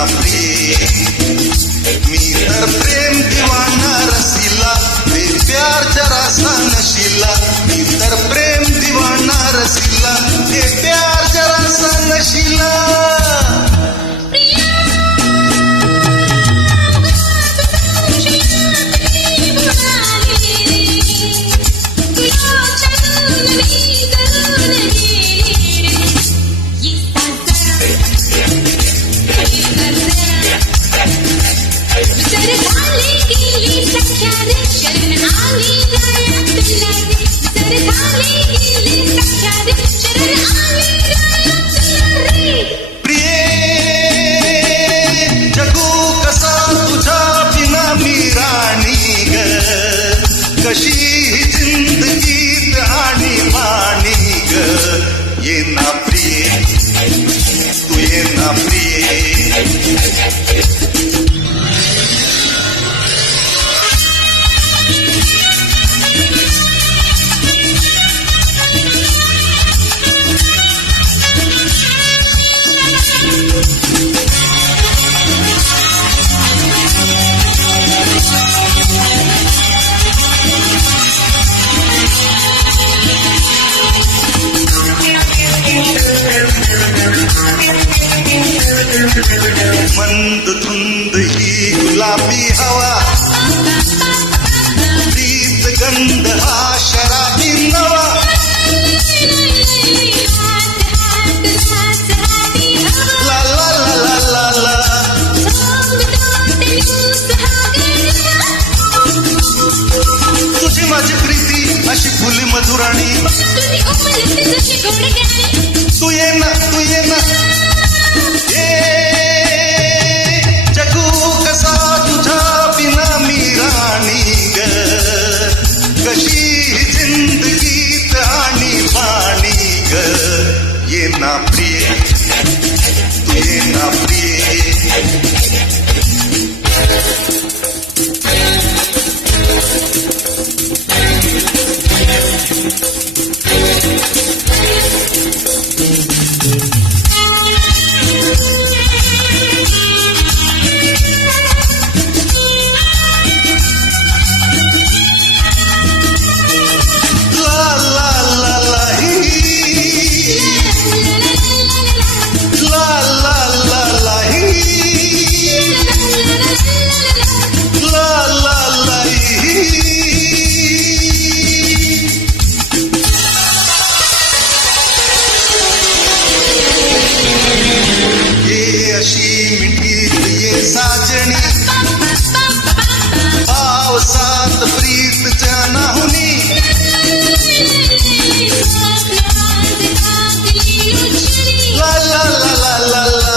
ना प्रिय मी तर प्रेम दिवाना रसिला ते प्यारच्या रासा नशिला मी तर प्रेम दिवाना रसिला ते प्यारच्या रासा नशिला कशी जिंदगीत आणि माणी ग ये ना प्रिय तू ये ना प्रिय मंद धुंद ही गुलाबी हवा प्रीत गंध हा शराबी नवा ला ला ला ला ला ला तुझी माझी प्रीती अशी फुली मधुराणी तू ये ना जगू कसा तुझा बिना मी राणी ग कशी जिंदगीत आणि पाणी ग ये ना प्रिय तू ये ना प्रिय पावसात प्रीतच्या नाहुनी ला ला ला ला ला ला